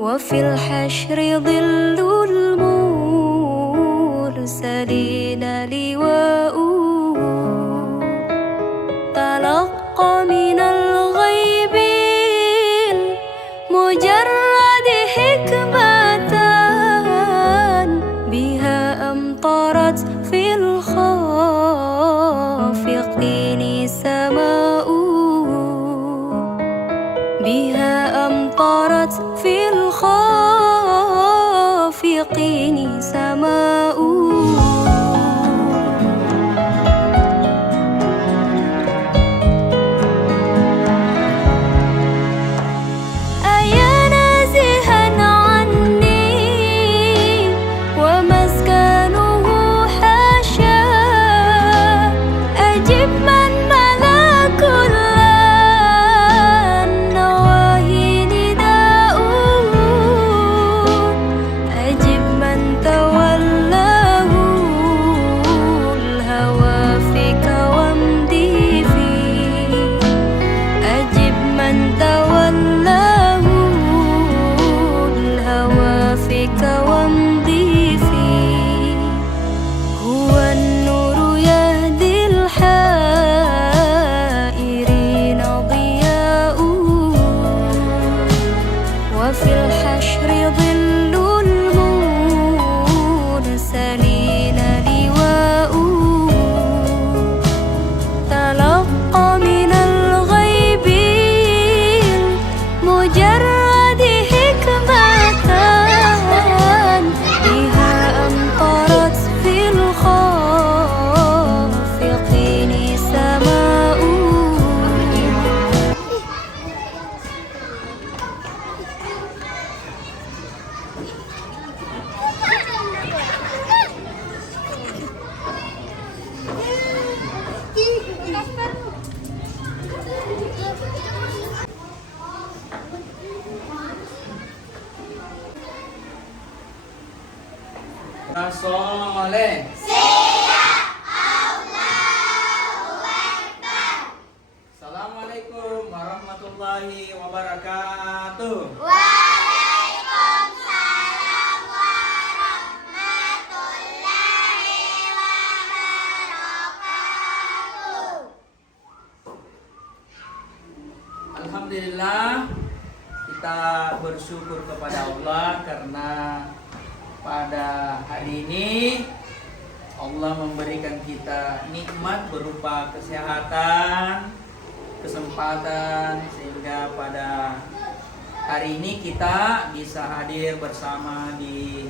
وفي الحشر ظل المرسلين لواؤه تلقى من الغيب المجرد حكمة بها أمطرت في الخافقين سماؤه بها أمطرت في الخافقين سماؤه وفي الحشر ظل المرسلين لواؤه تلقى من الغيب المجرد حكمة بها أمطرت في الخافقين سماؤه Soleh. Assalamualaikum warahmatullahi wabarakatuh. Waalaikumsalam warahmatullahi wabarakatuh. Alhamdulillah, kita bersyukur kepada Allah karena pada hari ini Allah memberikan kita nikmat berupa kesehatan, kesempatan, sehingga pada hari ini kita bisa hadir bersama di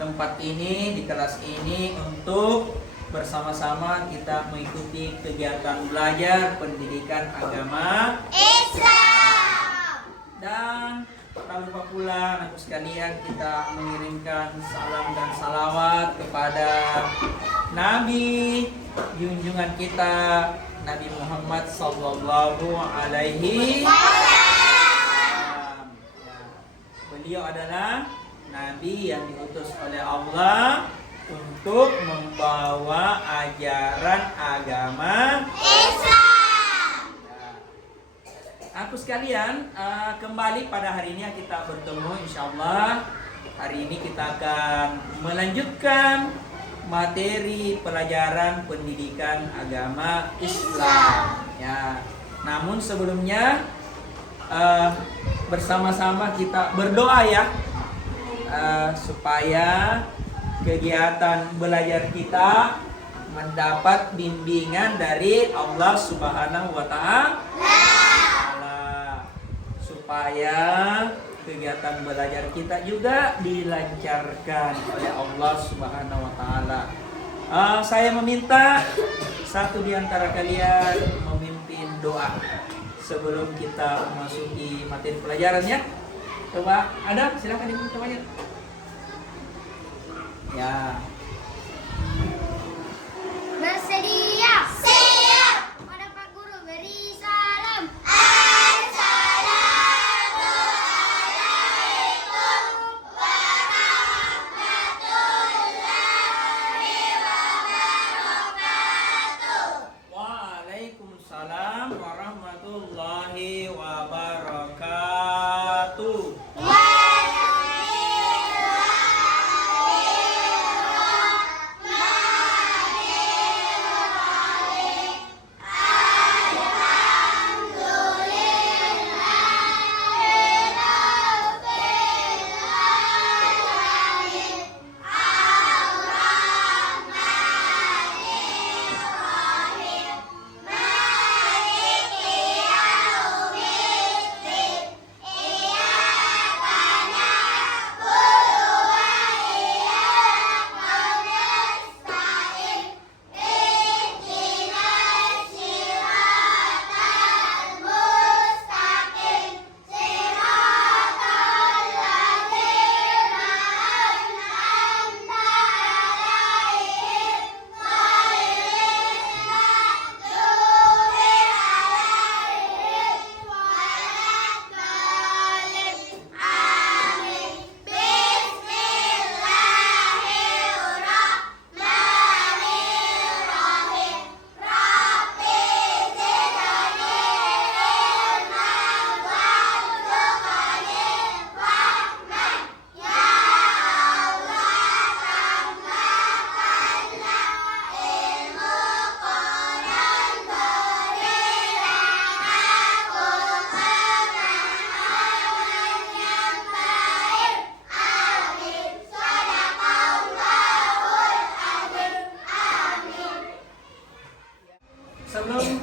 tempat ini, di kelas ini, untuk bersama-sama kita mengikuti kegiatan belajar pendidikan agama Islam. Dan tak lupa pula anak sekalian, kita mengirimkan salam dan salawat kepada Nabi junjungan kita, Nabi Muhammad sallallahu alaihi wasallam. Beliau adalah Nabi yang diutus oleh Allah untuk membawa ajaran agama Islam. Aku sekalian, kembali pada hari ini kita bertemu, insyaallah. Hari ini kita akan melanjutkan materi pelajaran pendidikan agama Islam. Ya. Namun sebelumnya bersama-sama kita berdoa ya, supaya kegiatan belajar kita mendapat bimbingan dari Allah Subhanahu wa Ta'ala, supaya kegiatan belajar kita juga dilancarkan oleh Allah Subhanahu wa Ta'ala. Saya meminta satu di antara kalian memimpin doa sebelum kita memasuki materi pelajarannya. Coba, ada? Silakan ibu temannya. Ya. Bersedia. Siap. Kepada Pak Guru beri salam. Assalamualaikum warahmatullahi wabarakatuh. Waalaikumsalam warahmatullahi wabarakatuh. Waalaikumsalam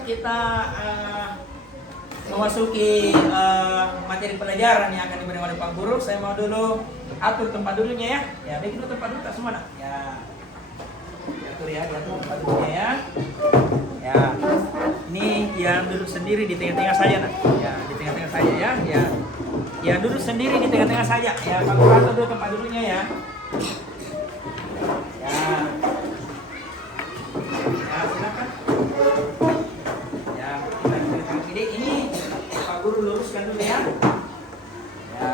kita memasuki materi pelajaran yang akan diberikan oleh Pak Guru, saya mau dulu atur tempat duduknya ya. Ya, bikin dulu tempat duduk tak semua nak. Ya. Atur ya, diatur tempat duduknya ya. Ya. Ini yang duduk sendiri di tengah-tengah saja nak. Ya, di tengah-tengah saja ya. Ya. Ya, duduk sendiri di tengah-tengah saja. Ya, Pak Guru atur dulu tempat duduknya ya. Ya. Ya, silakan. Ya, ini Pak Guru luruskan dulu ya. Ya.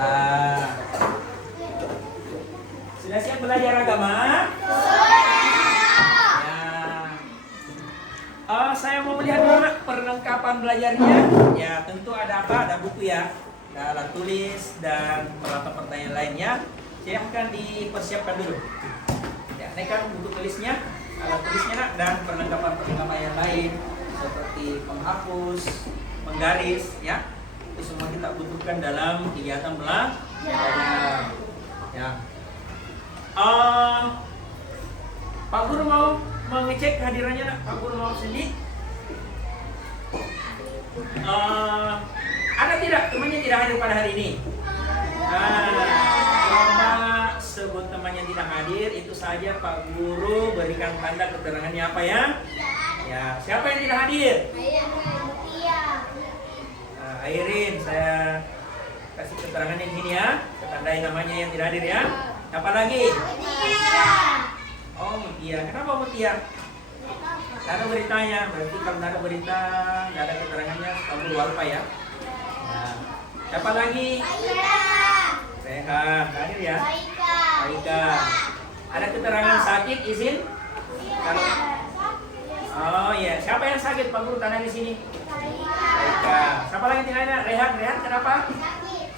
Sudah siap belajar agama? Ya. Saya mau melihat dulu nak perlengkapan belajarnya. Ya, tentu ada apa? Ada buku ya, ada alat tulis dan peralatan pertanyaan lainnya. Saya akan dipersiapkan dulu. Ya, ini kan buku tulisnya, alat tulisnya nak, dan perlengkapan yang lain seperti penghapus, penggaris, ya. Itu semua kita butuhkan dalam kegiatan belajar. Ya. Pak Guru mau mengecek kehadirannya nak? Pak Guru mau sendiri? Ada tidak temannya tidak hadir pada hari ini? Coba sebut temannya tidak hadir, itu saja Pak Guru berikan tanda keterangannya apa ya? Ya, siapa yang tidak hadir? Airin, saya kasih keterangannya di sini ya. Saya tandai namanya yang tidak hadir ya. Siapa lagi? Oh, Mutia. Kenapa Mutia? Tidak ada beritanya. Berarti kalau tidak ada berita, tidak ada keterangannya, Pak Guru lupa ya. Nah, siapa lagi? Rehan, hadir ya. Baika. Ada keterangan sakit, izin? Kalau oh iya, siapa yang sakit Pak Guru tanda di sini? Baika. Siapa lagi tidak ada? Rehan kenapa?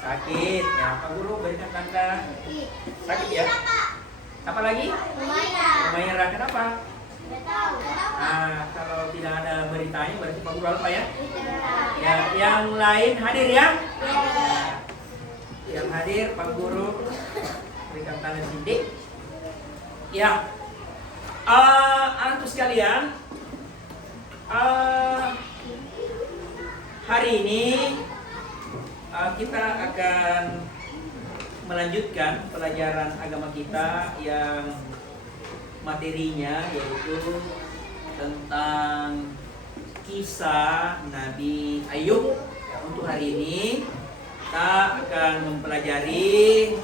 Sakit. Ya, Pak Guru berikan tanda sakit ya. Siapa lagi? Umairah. Kenapa? Nah, kalau tidak ada beritanya berarti Pak Guru lupa ya. Ya, yang lain hadir ya. Yang hadir Pak Guru berikan tanda sindik. Ya. Anak sekalian, hari ini kita akan melanjutkan pelajaran agama kita yang materinya yaitu tentang kisah Nabi Ayub. Ya, untuk hari ini kita akan mempelajari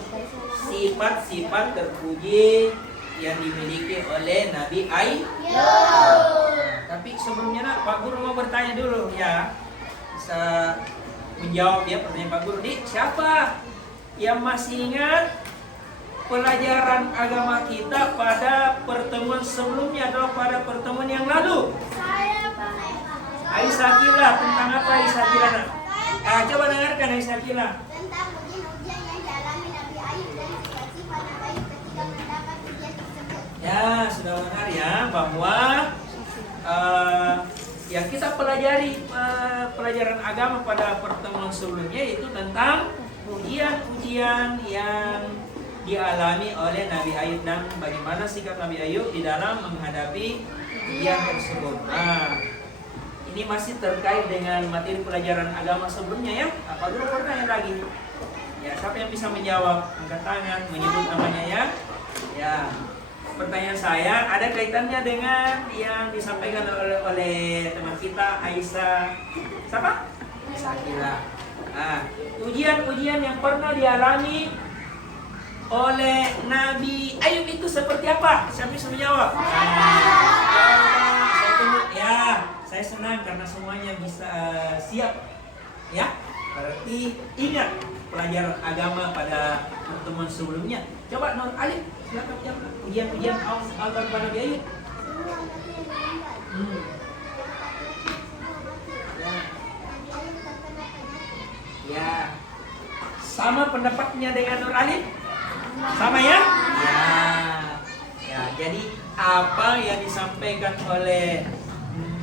sifat-sifat terpuji yang dimiliki oleh Nabi Ayub. Tapi sebelumnya nak, Pak Guru mau bertanya dulu ya. Bisa menjawab ya pertanyaan Pak Guru. Siapa yang masih ingat pelajaran agama kita pada pertemuan sebelumnya atau pada pertemuan yang lalu? Aisyah Kila, tentang apa Aisyah Kila nak? Coba dengarkan Aisyah Kila. Tentang ujian-ujian yang dialami Nabi Ayub dan sifat-sifat Nabi Ayub ketika mendapat ujian tersebut. Ya, sudah benar ya bahwa yang kita pelajari pelajaran agama pada pertemuan sebelumnya itu tentang ujian-ujian yang dialami oleh Nabi Ayub dan bagaimana sikap Nabi Ayub di dalam menghadapi ujian tersebut. Nah, ini masih terkait dengan materi pelajaran agama sebelumnya ya. Apa dulu pertanyaan lagi? Ya, siapa yang bisa menjawab? Angkat tangan, menyebut namanya ya. Ya. Pertanyaan saya ada kaitannya dengan yang disampaikan oleh teman kita Aisyah. Siapa? Aisyah Kila. Nah, ujian-ujian yang pernah dialami oleh Nabi Ayub itu seperti apa? Siapa bisa menjawab? Saya tunggu ya. Saya senang karena semuanya bisa siap. Ya. Berarti ingat pelajaran agama pada pertemuan sebelumnya. Coba Nur Alif, silakan jawab. Ujian-ujian Allah kepada Nabi Ayub. Ya. Sama pendapatnya dengan Nur Alif? Sama ya? Ya. Ya, jadi apa yang disampaikan oleh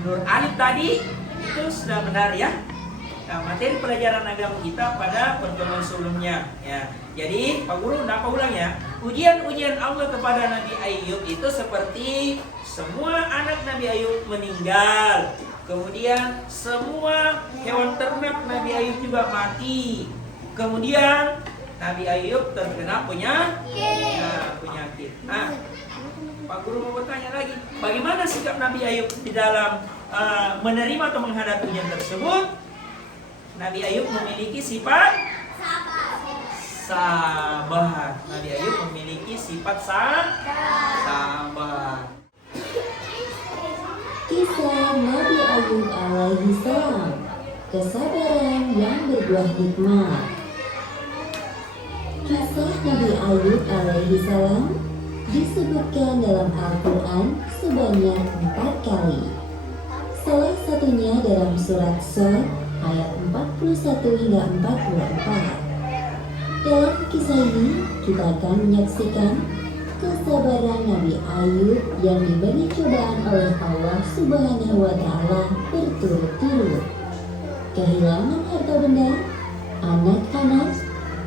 Nur Alif tadi itu sudah benar ya. Nah, materi pelajaran agama kita pada pertemuan sebelumnya ya. Jadi Pak Guru, apa ulang ya? Ujian-ujian Allah kepada Nabi Ayub itu seperti semua anak Nabi Ayub meninggal. Kemudian semua hewan ternak Nabi Ayub juga mati. Kemudian Nabi Ayub terkena penyakit. Nah, Pak Guru mau bertanya lagi, bagaimana sikap Nabi Ayub di dalam menerima atau menghadapi ujian tersebut? Nabi Ayub memiliki sifat sabar. Nabi Ayub memiliki sifat sabar. Kisah Nabi Ayub alaihi salam, kesabaran yang berbuah hikmah. Kisah Nabi Ayub alaihi salam disebutkan dalam Al-Quran sebanyak 4 kali. Salah satunya dalam surat Shad ayat 41 hingga 44. Dalam kisah ini kita akan menyaksikan kesabaran Nabi Ayub yang diberi cobaan oleh Allah Subhanahu wa Ta'ala berturut-turut, kehilangan harta benda, anak-anak,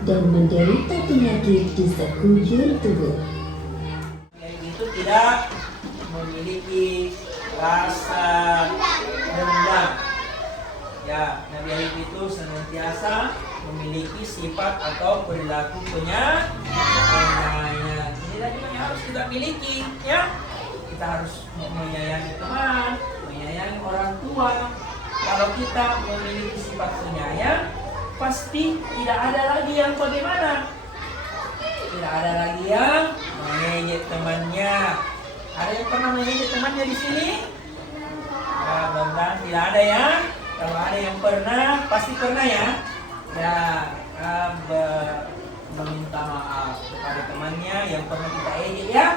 dan menderita penyakit di sekujur tubuh. Itu tidak memiliki rasa dendam. Ya, Nabi Ayub itu senantiasa memiliki sifat atau perilaku penyayang. Inilah juga yang harus kita miliki, ya. Kita harus menyayangi teman, menyayangi orang tua. Kalau kita memiliki sifat penyayang, pasti tidak ada lagi yang bagaimana? Tidak ada lagi yang mengejek temannya. Ada yang pernah mengejek temannya di sini? Mudah-mudahan tidak ada ya. Kalau ada yang pernah, pasti pernah ya. Ya, meminta maaf kepada temannya yang pernah kita ejek ya.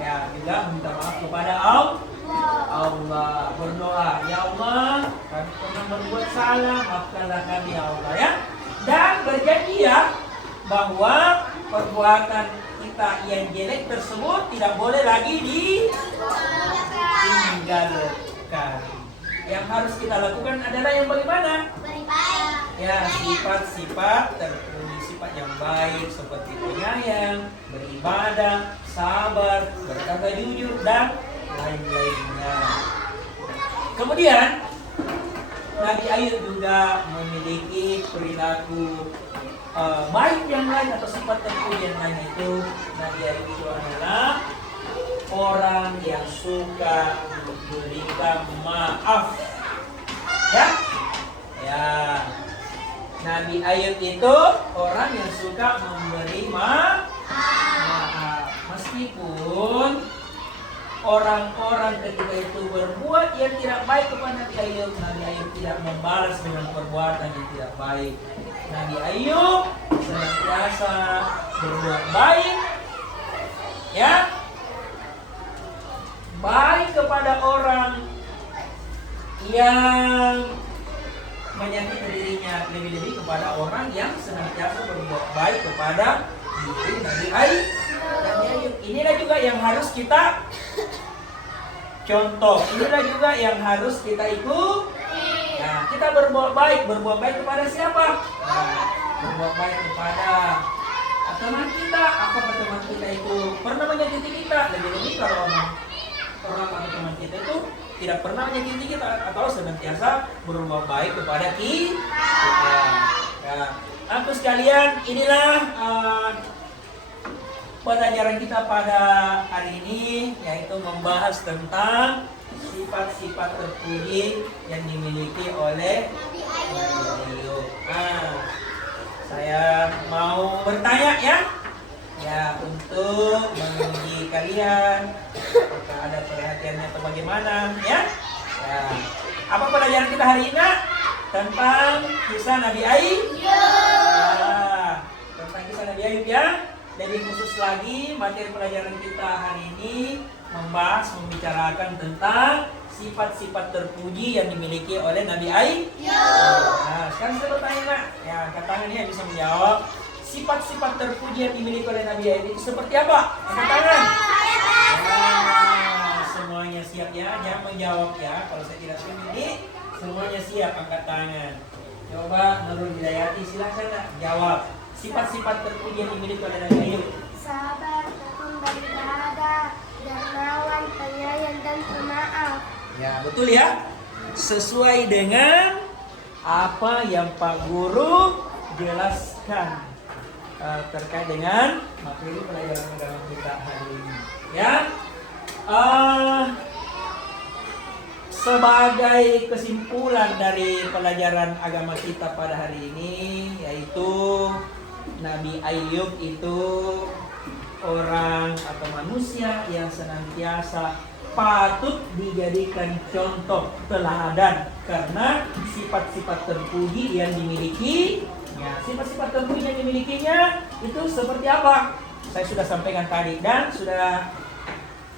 Ya, juga meminta maaf kepada Allah. Berdoa, ya Allah, kami pernah berbuat salah, maafkanlah kami ya Allah ya. Dan berjanji ya bahwa perbuatan kita yang jelek tersebut tidak boleh lagi ditinggalkan. Yang harus kita lakukan adalah yang bagaimana? Ya, sifat-sifat terpuji, sifat yang baik seperti penyayang, beribadah, sabar, berkata jujur, dan lain-lainnya. Kemudian Nabi Ayub juga memiliki perilaku baik yang lain atau sifat terpuji yang lain. Itu Nabi Ayub itu adalah orang yang suka memberikan maaf. Ya, Nabi Ayub itu orang yang suka memberi maaf. Meskipun orang-orang ketika itu berbuat yang tidak baik kepada Nabi Ayub, Nabi Ayub tidak membalas dengan perbuatan yang tidak baik. Nabi Ayub senantiasa berbuat baik, ya, baik kepada orang yang menyakiti dirinya, lebih-lebih kepada orang yang senantiasa berbuat baik kepada diri Nabi Ayub. Inilah juga yang harus kita contoh. Inilah juga yang harus kita ikut. Nah, kita berbuat baik kepada siapa? Nah, berbuat baik kepada teman kita. Apakah teman kita itu pernah menyakiti kita? Lebih-lebih kalau orang atau teman kita itu tidak pernah menyakiti kita atau senantiasa berbuat baik kepada kita. Ya. Aku sekalian, inilah pelajaran kita pada hari ini, yaitu membahas tentang sifat-sifat terpuji yang dimiliki oleh Nabi Ayub. Saya mau bertanya ya untuk menguji kalian apakah ada perhatiannya atau bagaimana ya. Apa pelajaran kita hari ini tentang kisah Nabi Ayub? Tentang kisah Nabi Ayub ya. Lebih khusus lagi, materi pelajaran kita hari ini membicarakan tentang sifat-sifat terpuji yang dimiliki oleh Nabi Ayub. Nah, sekarang saya bertanya, Nak. Ya, angkat tangan ya bisa menjawab. Sifat-sifat terpuji yang dimiliki oleh Nabi Ayub itu seperti apa? Angkat tangan. Nah, semuanya siap ya, jangan menjawab ya. Kalau saya tidak sendiri, semuanya siap angkat tangan. Coba Nurul Hidayati, silakan Nak jawab. Sifat-sifat terpuji yang dimiliki oleh Nabi Ayub. Sabar, tekun beribadah, dermawan, penyayang dan pemaaf. Ya, betul ya. Sesuai dengan apa yang Pak Guru jelaskan terkait dengan materi pelajaran agama kita hari ini. Ya, sebagai kesimpulan dari pelajaran agama kita pada hari ini, yaitu Nabi Ayub itu orang atau manusia yang senantiasa patut dijadikan contoh teladan karena sifat-sifat terpuji yang dimiliki. Ya, sifat-sifat terpuji yang dimilikinya itu seperti apa? Saya sudah sampaikan tadi dan sudah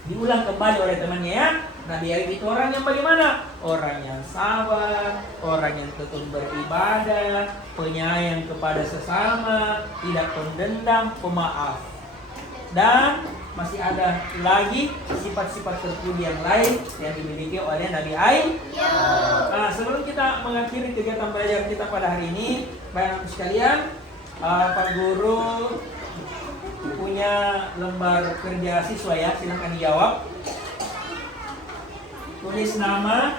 diulang kembali oleh temannya ya. Nabi Ayub itu orang yang bagaimana? Orang yang sabar, orang yang tekun beribadah, penyayang kepada sesama, tidak pendendam, pemaaf. Dan masih ada lagi sifat-sifat terpuji yang lain yang dimiliki oleh Nabi Ayub. Nah, sebelum kita mengakhiri kegiatan belajar kita pada hari ini, Bapak Ibu sekalian, Pak Guru punya lembar kerja siswa ya, silakan dijawab. Tulis nama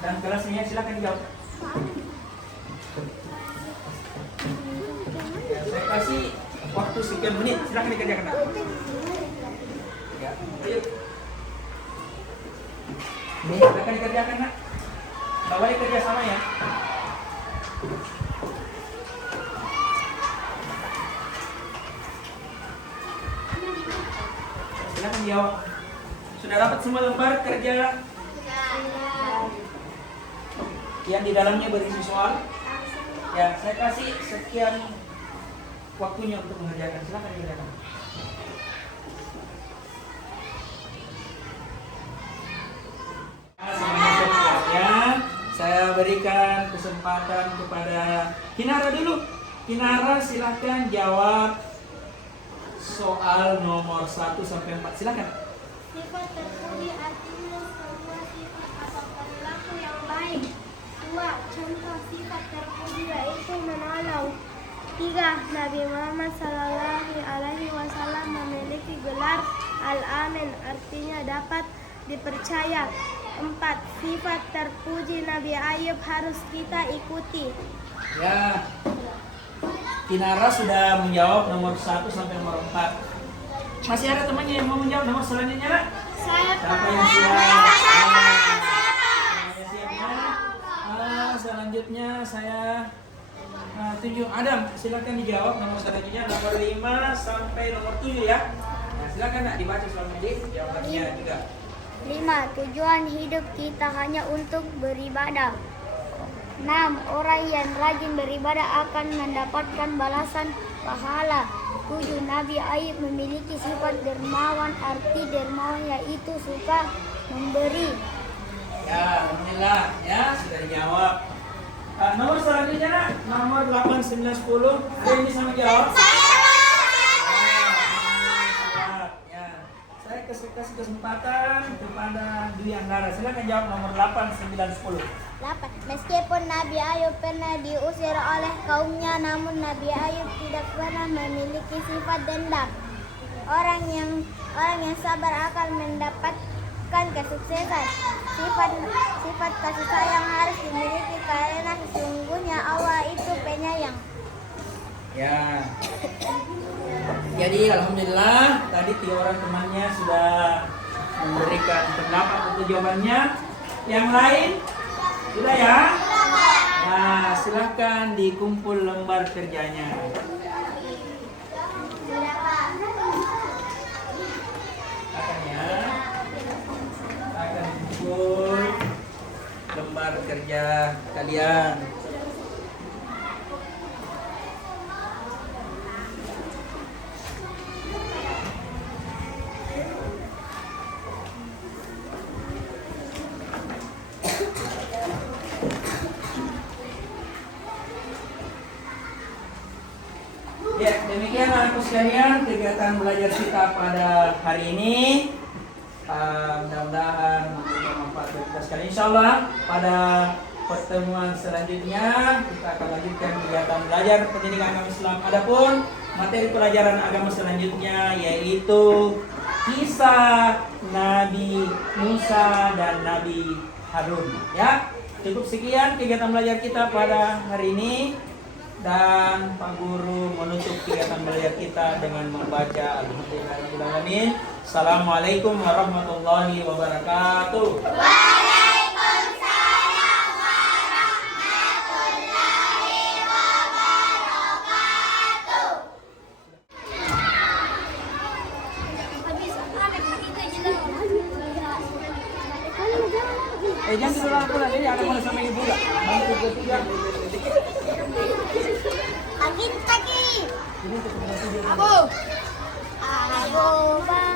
dan kelasnya, silakan dijawab. Ya, saya kasih waktu sekian menit, silakan dikerjakan. Ya, ayo. Silakan dikerjakan nak. Bawa kerja sama ya. Silakan jawab. Sudah dapat semua lembar kerja yang di dalamnya berisi soal? Ya, saya kasih sekian waktunya untuk mengerjakan. Silakan dikerjakan. Semuanya siap ya. Saya berikan kesempatan kepada Kinara dulu. Kinara silakan jawab soal nomor 1 sampai 4. Silakan. Sifat terpuji artinya semua sifat atau perilaku yang baik. 2. Contoh sifat terpuji yaitu menolong. 3. Nabi Muhammad SAW memiliki gelar Al-Amin, artinya dapat dipercaya. 4. Sifat terpuji Nabi Ayub harus kita ikuti. Ya. Kinara sudah menjawab nomor 1 sampai nomor 4. Masih ada temannya yang mau menjawab nomor selanjutnya, Nak? Saya Siapa yang siap? Semuanya siap ya? Selanjutnya saya tunjuk Adam, silakan dijawab nomor selanjutnya nomor 5 sampai nomor 7 ya. Nah, silakan Nak dibaca selama ini jawabannya juga. 5. Tujuan hidup kita hanya untuk beribadah. 6. Orang yang rajin beribadah akan mendapatkan balasan pahala. 7. Nabi Ayub memiliki sifat dermawan, arti dermawan yaitu suka memberi. Ya, alhamdulillah ya sudah dijawab. Nomor selanjutnya Nak, nomor 8, 9, 10. Ada yang bisa menjawab? Ya. Saya kasih kesempatan kepada Dwi Andara. Silakan jawab nomor 8, 9, 10. 8. Meskipun Nabi Ayub pernah diusir oleh kaumnya, namun Nabi Ayub tidak pernah memiliki sifat dendam. Orang yang sabar akan mendapatkan kesuksesan. Sifat kasih sayang harus dimiliki karena sesungguhnya Allah itu penyayang. Ya. Jadi alhamdulillah tadi 3 orang temannya sudah memberikan pendapat untuk jawabannya. Yang lain sudah ya? Nah, silahkan dikumpul lembar kerjanya. Akan ya? Akan kumpul lembar kerja kalian. Ya, demikian anak sekalian kegiatan belajar kita pada hari ini. Mudah-mudahan bermanfaat bagi kita sekalian. Insyaallah pada pertemuan selanjutnya kita akan lanjutkan kegiatan belajar pendidikan agama Islam. Adapun materi pelajaran agama selanjutnya yaitu kisah Nabi Musa dan Nabi Harun. Ya, cukup sekian kegiatan belajar kita pada hari ini. Dan Pak Guru menutup kegiatan belajar kita dengan membaca Alhamdulillahirrahmanirrahim. Assalamualaikum warahmatullahi wabarakatuh. Jangan tidur aku nanti ada mana sama ibu gak? Bantu ketiga. Lagi. Abu. Abu.